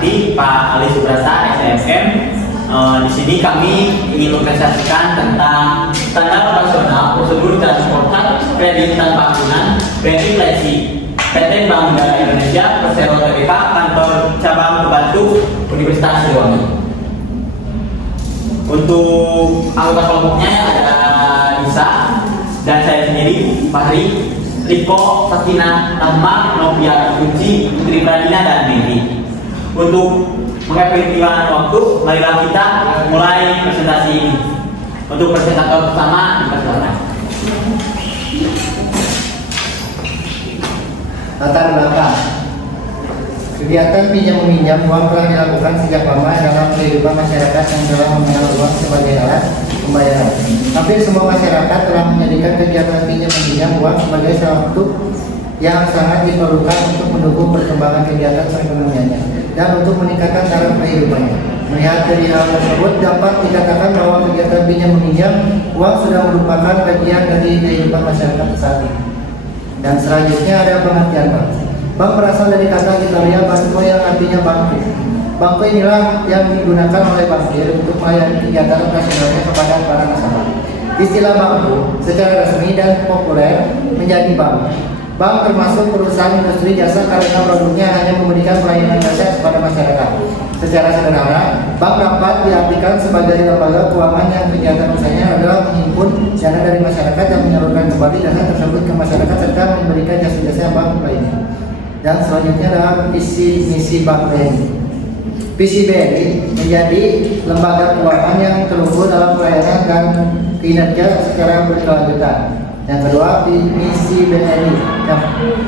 hormati Pak Ali Subrata, SMM. Di sini kami ingin mempresentasikan tentang standar operasional prosedur transportasi kredit tanpa agunan Branding PT Bank Negara Indonesia Persero Tbk Kantor Cabang Pembantu Universitas Siliwangi. Untuk anggota kelompoknya ada Nisa dan saya sendiri, Fahri, Riko, Sakina, Rahma, Novia, Kunci, Putri Pradina, dan Medi. Untuk mengefektifkan waktu, marilah kita mulai presentasi ini. Untuk presentator pertama, dipersilakan. Latar belakang. Kegiatan pinjam meminjam uang telah dilakukan sejak lama dalam kehidupan masyarakat yang telah mengenal uang sebagai alat pembayaran. Hampir semua masyarakat telah menjadikan kegiatan pinjam meminjam uang sebagai salah satu yang sangat diperlukan untuk mendukung perkembangan kegiatan perekonomiannya dan untuk meningkatkan taraf kehidupannya. Melihat dari hal tersebut, dapat dikatakan bahwa kegiatan pinjam meminjam uang sudah merupakan bagian dari kehidupan masyarakat saat ini. Dan selanjutnya ada pengertian bank. Bank berasal dari kata Italia banco yang artinya bangku. Bangku inilah yang digunakan oleh bankir untuk melayani kegiatan operasionalnya kepada para nasabah. Istilah bangku secara resmi dan populer menjadi bank. Bank termasuk perusahaan industri jasa karena produknya hanya memberikan pelayanan jasa kepada masyarakat. Secara sederhana, bank dapat diartikan sebagai lembaga keuangan yang kegiatan usahanya adalah menghimpun dana dari masyarakat dan menyalurkan kembali dana tersebut ke masyarakat serta memberikan jasa-jasa bank lainnya. Dan selanjutnya adalah visi misi Bank BNI. Visi BNI menjadi lembaga keuangan yang terhubung dalam pelayanan dan kinerja secara berkelanjutan. Yang kedua, misi BNI.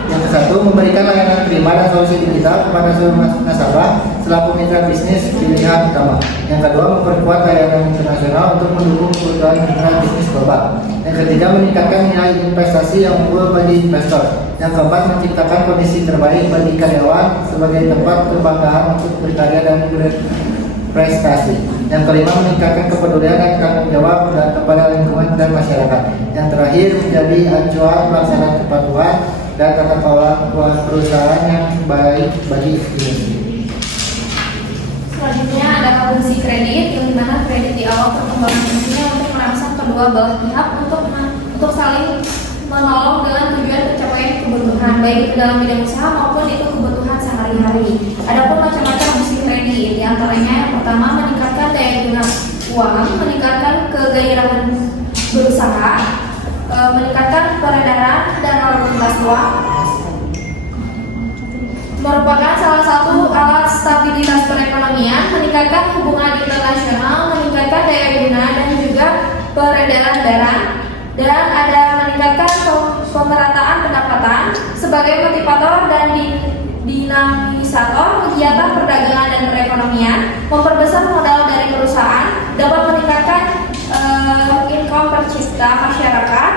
Yang kesatu, memberikan layanan prima dan solusi digital kepada seluruh nasabah selaku mitra bisnis pilihan utama. Yang kedua, memperkuat layanan internasional untuk mendukung kebutuhan mitra bisnis global. Yang ketiga, meningkatkan nilai investasi yang unggul bagi investor. Yang keempat, menciptakan kondisi terbaik bagi karyawan sebagai tempat kebanggaan untuk berkarya dan berprestasi. Yang kelima, meningkatkan kepedulian dan tanggung jawab kepada lingkungan dan masyarakat. Yang terakhir, menjadi acuan pelaksanaan kepatuhan dan tata kelola perusahaan yang baik bagi industri. Selanjutnya ada fungsi kredit, yang dimana kredit di awal perkembangan fungsinya untuk merangsang kedua belah pihak untuk saling menolong dengan tujuan pencapaian kebutuhan, baik itu dalam bidang usaha maupun itu kebutuhan sehari-hari. Adapun macam-macam fungsi kredit, di antaranya yang pertama meningkatkan daya guna uang, meningkatkan kegairahan berusaha, meningkatkan peredaran dan lalu lintas uang, merupakan salah satu alat stabilitas perekonomian, meningkatkan hubungan internasional, meningkatkan daya guna dan juga peredaran barang, dan ada meningkatkan pemerataan pendapatan sebagai motivator dan dinamisator kegiatan perdagangan dan perekonomian, memperbesar modal dari perusahaan, dapat meningkatkan income per cipta masyarakat.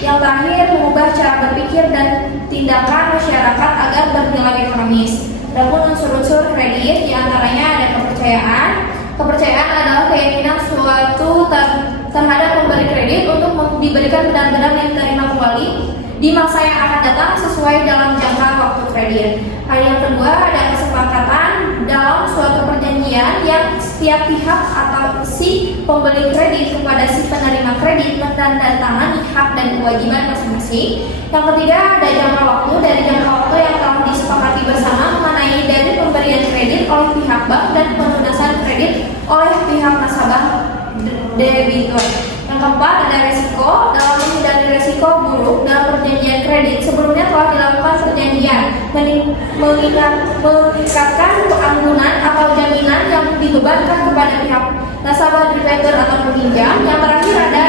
Yang terakhir, mengubah cara berpikir dan tindakan masyarakat agar bernilai ekonomis. Adapun unsur-unsur kredit, diantaranya ada kepercayaan. Kepercayaan adalah keyakinan suatu terhadap pemberi kredit untuk diberikan benar-benar yang diterima kembali di masa yang akan datang sesuai dalam jangka waktu kredit. Hal yang kedua, ada kesepakatan dalam suatu perjanjian yang setiap pihak atau si pembeli kredit kepada si penerima kredit menandatangani hak dan kewajiban masing-masing. Yang ketiga, ada jangka waktu. Dari jangka waktu yang telah disepakati bersama mengenai dari pemberian kredit oleh pihak bank dan pelunasan kredit oleh pihak nasabah debitur. Yang keempat, ada resiko. Dalam menghindari resiko buruk dalam perjanjian kredit, sebelumnya telah dilakukan perjanjian meningkatkan keanggunan atau jaminan yang dibebankan kepada pihak nasabah debitur atau peminjam. Yang terakhir ada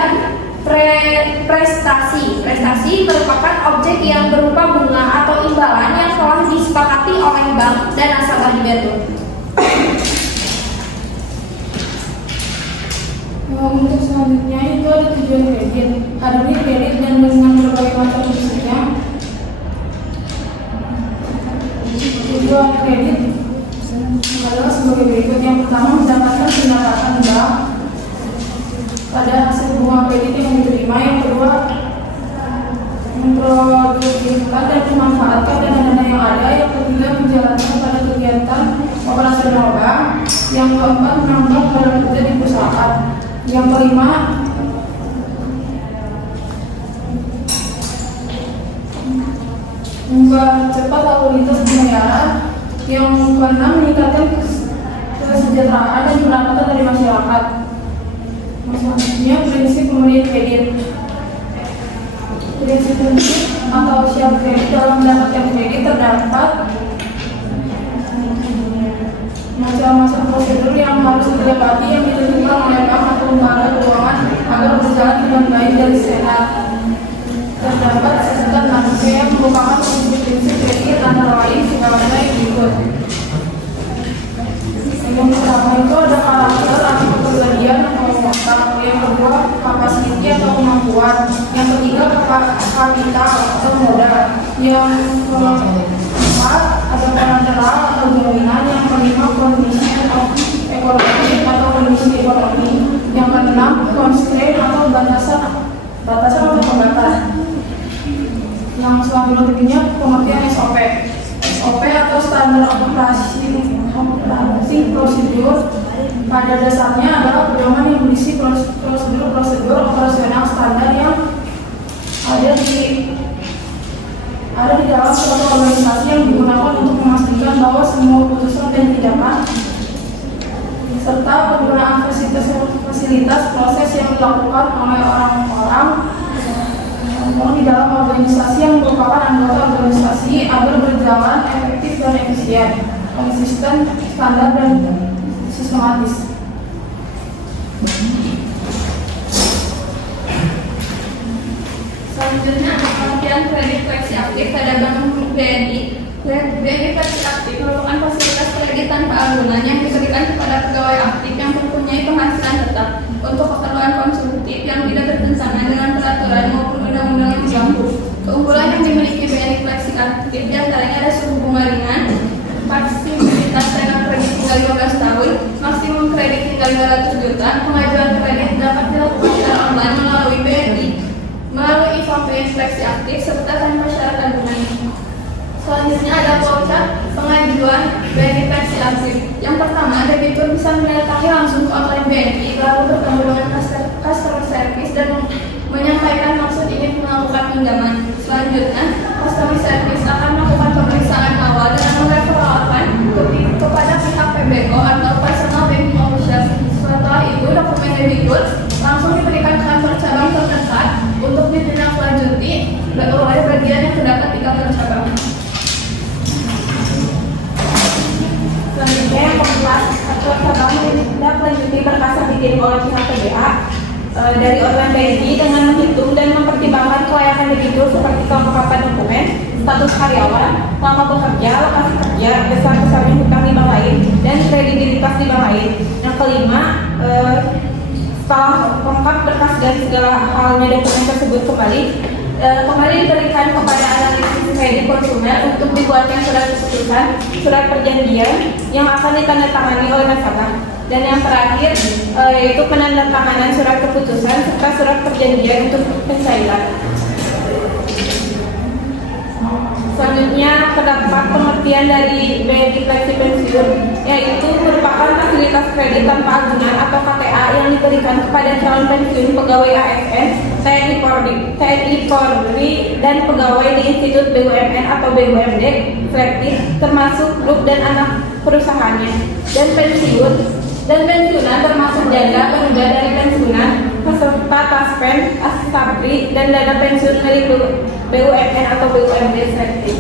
prestasi. Prestasi merupakan objek yang berupa bunga atau imbalan yang telah disepakati oleh bank dan nasabah debitur. Untuk selanjutnya itu ada tujuan kredit. Ada kredit dan dengan berbagai macam fungsinya. Tujuan kredit adalah sebagai berikut. Yang pertama, mendapatkan pendapatan bank pada hasil bunga kredit yang diterima. Yang kedua, memproduktifkan dan memanfaatkan dana-dana yang ada. Yang ketiga, menjalankan pada kegiatan operasional bank. Yang keempat, menambah barang kerja di perusahaan. Yang kelima, mempercepat lalu lintas pembayaran. Yang keenam, meningkatkan kesejahteraan dan pendapatan dari masyarakat. Selanjutnya, prinsip pemberian kredit. Prinsip atau syarat kredit dalam mendapatkan kredit terdapat macam-macam prosedur yang harus dilewati yang ditentukan oleh bank atau lembaga keuangan agar berjalan dengan baik dan sehat. Terdapat sekitar 6 yang merupakan prinsip kredit antara lain sebagai berikut. Yang pertama itu ada karakter atau kepribadian atau watak. Yang kedua, kapasiti atau kemampuan. Yang ketiga, kapital atau modal. Yang keempat, ada kolateral atau jaminan. Yang kelima, kondisi atau ekonomi atau kondisi ekonomi. Yang keenam, constraint atau batasan atau pembatas. Yang selanjutnya, pengertian SOP. SOP atau standar operasi prosedur pada dasarnya adalah pedoman yang berisi prosedur operasional standar yang ada di dalam suatu organisasi yang digunakan untuk memastikan bahwa semua keputusan dan tindakan serta penggunaan fasilitas proses yang dilakukan oleh orang-orang di dalam organisasi yang merupakan anggota organisasi agar berjalan efektif dan efisien, konsisten, standar, dan sistematis. Selanjutnya, pengertian kredit fleksi aktif pada Bank BNI. Kredit fleksi aktif merupakan fasilitas kredit tanpa agunan yang diberikan kepada pegawai aktif yang mempunyai penghasilan tetap untuk keperluan konsumtif yang tidak bertentangan dengan peraturan maupun undang-undang yang berlaku. Keunggulan yang dimiliki BNI fleksi aktif diantaranya ada suku bunga ringan, fleksibilitas tenor kredit hingga 15 tahun, maksimum kredit hingga 500 juta, pengajuan kredit dapat dilakukan secara online melalui BNI, melalui e-campaign fleksi aktif serta tanpa syarat tabungan. Selanjutnya ada voucher pengajuan BNI fleksi aktif. Yang pertama, debitur bisa mendatangi langsung ke online BNI lalu bertemu dengan customer service dan menyampaikan maksud ingin melakukan pinjaman. Selanjutnya, customer service akan melakukan pemeriksaan awal dan mereferalkan kepada pihak PBO atau personal banking official. Setelah itu, dokumen debitur langsung diberikan ke kantor cabang terdekat untuk ditindaklanjuti oleh bagian yang terdapat di kantor cabang. Selanjutnya, yang keempat, kantor cabang menindaklanjuti berkas yang dikirim oleh pihak PBA dari online BNI dengan menghitung dan mempertimbangkan kelayakan debitur seperti kelengkapan dokumen, status karyawan, lama bekerja, lokasi kerja, besar-besarnya hutang di bank lain, dan kredibilitas di bank lain. Yang kelima, setelah lengkap berkas dan segala halnya dokumen tersebut kembali diberikan kepada analisis kredit konsumen untuk dibuatkan surat keputusan, surat perjanjian yang akan ditandatangani oleh nasabah. Dan yang terakhir yaitu penandatanganan surat keputusan serta surat perjanjian untuk pencairan. Selanjutnya terdapat pengertian dari BNI Fleksi Pensiun, yaitu merupakan fasilitas kredit tanpa agunan atau KTA yang diberikan kepada calon pensiun pegawai ASN, TNI Polri, dan pegawai di Institut BUMN atau BUMD, selektif, termasuk grup dan anak perusahaannya, dan pensiunan termasuk janda, penunda dari pensiunan, peserta taspen, asabri, dan dana pensiun milik BUMN atau BUMD selektif.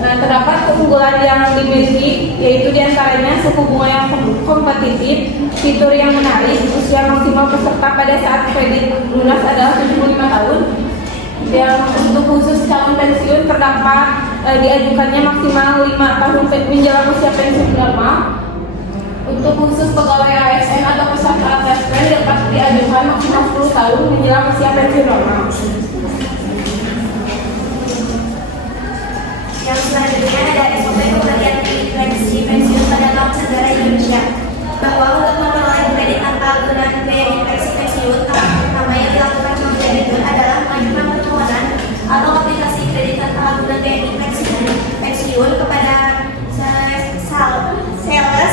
Terdapat keunggulan yang dimiliki, yaitu diantaranya suku bunga yang kompetitif, fitur yang menarik, usia maksimal peserta pada saat kredit lunas adalah 75 tahun. Yang untuk khusus calon pensiun terdapat diajukannya maksimal 5 tahun menjelang usia pensiun normal. Untuk khusus pegawai ASN atau peserta taspen dapat diajukan maksimal 10 tahun menjelang usia pensiun normal. Yang selanjutnya ada SOP pemberian fleksi pensiun pada Bank Negara Indonesia, bahwa untuk memperoleh kredit tanpa agunan BNI fleksi pensiun, tahap pertama yang dilakukan oleh debitur adalah mengajukan permohonan atau aplikasi kredit tanpa agunan BNI fleksi pensiun kepada sales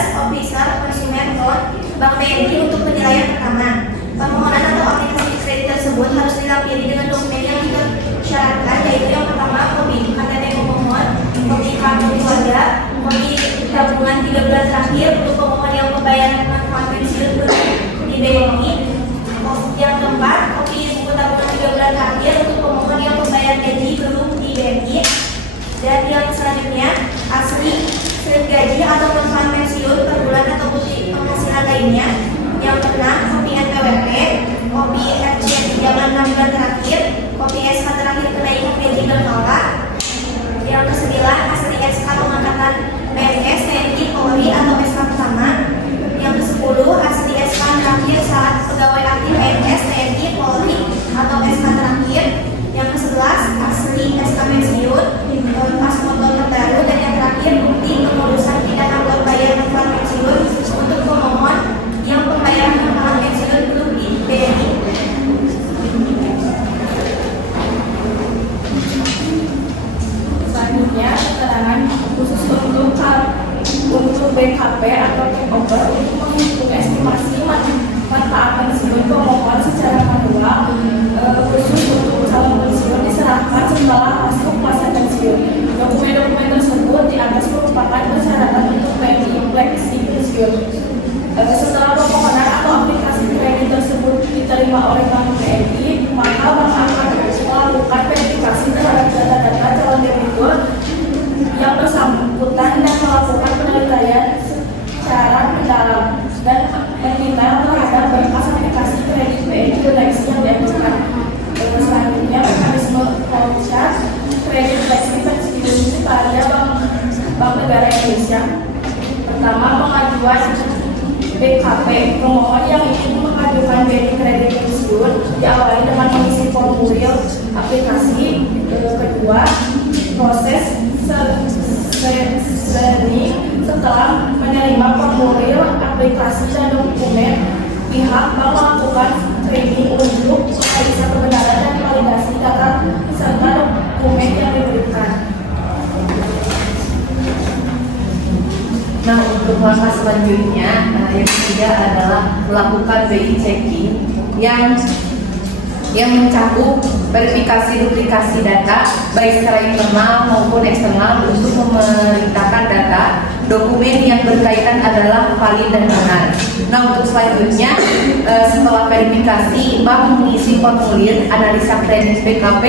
lainnya. Yang keenam, kopi NPWP, kopi FC pinjaman 6 bulan terakhir, kopi SK terakhir kenaikan gaji berkala. Yang kesembilan, asli SK pengangkatan PNS, TNI, Polri atau SK pertama. Yang ke-10, asli SK terakhir saat pegawai aktif PNS, TNI, Polri atau SK terakhir. Yang ke-11, asli SK pensiun, pas motor terbaru. Dan yang terakhir, bukti pengurusan tidak anggot bayar manfaat pensiun untuk pemohon yang pembayaran manfaat pensiun belum di BNI. Selanjutnya, keterangan khusus untuk BKP atau takeover untuk menghitung estimasi manfaat pensiun pemohon secara manual, khusus untuk calon pensiun diserahkan setelah masuk masa pensiun. Dokumen-dokumen tersebut di atas merupakan persyaratan untuk fleksi pensiun. Setelah permohonan atau aplikasi kredit tersebut diterima oleh Bank BNI, maka bank akan melakukan verifikasi terhadap data-data calon debitur yang bersangkutan dan melakukan penelitian secara mendalam dan mendetail terhadap berkas aplikasi kredit BNI seleksi yang diajukan. Selanjutnya, mekanisme voucher kredit seleksi pensiun pada Bank Negara Indonesia. Pertama, pengajuan BKP. Pemohon yang ingin mengajukan BNI kredit pensiun diawali dengan mengisi formulir aplikasi. Kedua, proses screening. Setelah menerima formulir aplikasi dan dokumen, pihak bank melakukan screening untuk memeriksa kebenaran dan validasi data serta dokumen yang diberikan. Nah, untuk langkah selanjutnya, yang ketiga adalah melakukan BI checking yang mencakup verifikasi duplikasi data baik secara internal maupun eksternal untuk memerintahkan data dokumen yang berkaitan adalah valid dan benar. Nah, untuk selanjutnya, setelah verifikasi, bank mengisi formulir analisa kredit BKP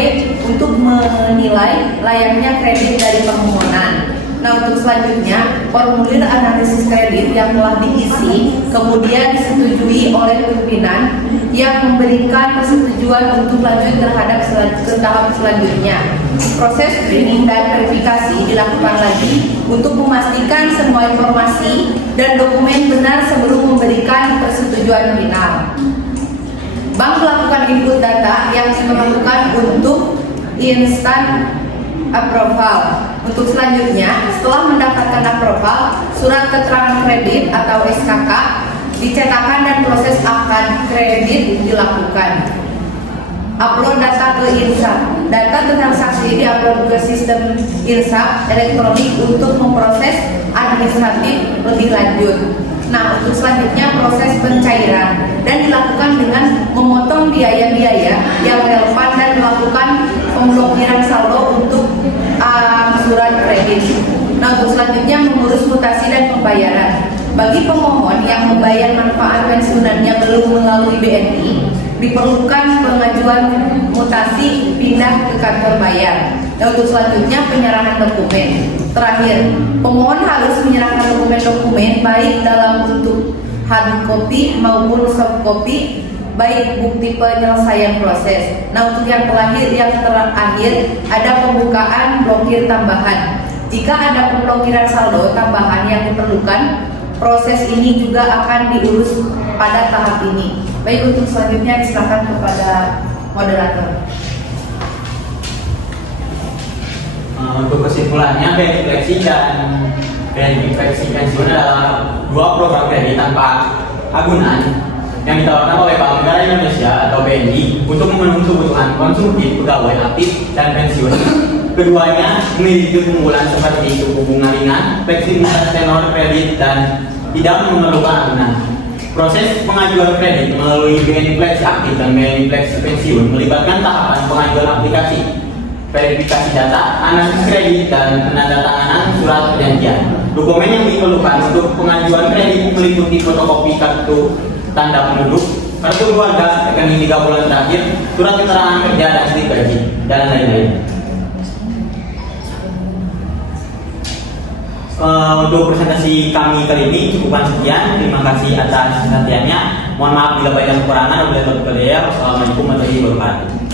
untuk menilai layaknya kredit dari permohonan. Nah, untuk selanjutnya, formulir analisis kredit yang telah diisi kemudian disetujui oleh pimpinan yang memberikan persetujuan untuk lanjut terhadap ke tahap selanjutnya. Proses screening dan verifikasi dilakukan lagi untuk memastikan semua informasi dan dokumen benar sebelum memberikan persetujuan final. Bank melakukan input data yang diperlukan untuk instant approval. Untuk selanjutnya, setelah mendapatkan approval, surat keterangan kredit atau SKK dicetakkan dan proses akad kredit dilakukan. Upload data ke INSAP. Data transaksi diupload ke sistem INSAP elektronik untuk memproses administratif lebih lanjut. Nah, untuk selanjutnya proses pencairan dan dilakukan dengan memotong biaya-biaya yang relevan dan melakukan pemblokiran saldo untuk surat kredit. Nah, untuk selanjutnya mengurus mutasi dan pembayaran. Bagi pemohon yang membayar manfaat pensiunannya belum melalui BNI, diperlukan pengajuan mutasi pindah ke kantor bayar. Dan untuk selanjutnya penyerahan dokumen. Terakhir, pemohon harus menyerahkan dokumen-dokumen baik dalam bentuk hard copy maupun soft copy, baik bukti penyelesaian proses. Nah, untuk yang terakhir ada pembukaan blokir tambahan. Jika ada pemblokiran saldo tambahan yang diperlukan, proses ini juga akan diurus pada tahap ini. Baik, untuk selanjutnya diserahkan kepada moderator. Untuk kesimpulannya, BNI Fleksi dan BNI Fleksi Pensiun adalah dua program kredit tanpa agunan yang ditawarkan oleh Bank Negara Indonesia atau BNI untuk memenuhi kebutuhan konsumtif pegawai aktif dan pensiun. Keduanya memiliki keunggulan seperti suku bunga ringan, fleksibilitas tenor kredit, dan tidak memerlukan agunan. Proses pengajuan kredit melalui BNI Fleksi Aktif dan BNI Fleksi Pensiun melibatkan tahapan pengajuan aplikasi, verifikasi data, analisis kredit, dan penandatanganan surat perjanjian. Dokumen yang diperlukan untuk pengajuan kredit meliputi fotokopi kartu tanda penduduk, kartu keluarga, rekening 3 bulan terakhir, surat keterangan kerja dan slip gaji, dan lain-lain. untuk presentasi kami kali ini cukupkan sekian. Terima kasih atas perhatiannya. Mohon maaf bila banyak kekurangan. Wassalamualaikum warahmatullahi wabarakatuh.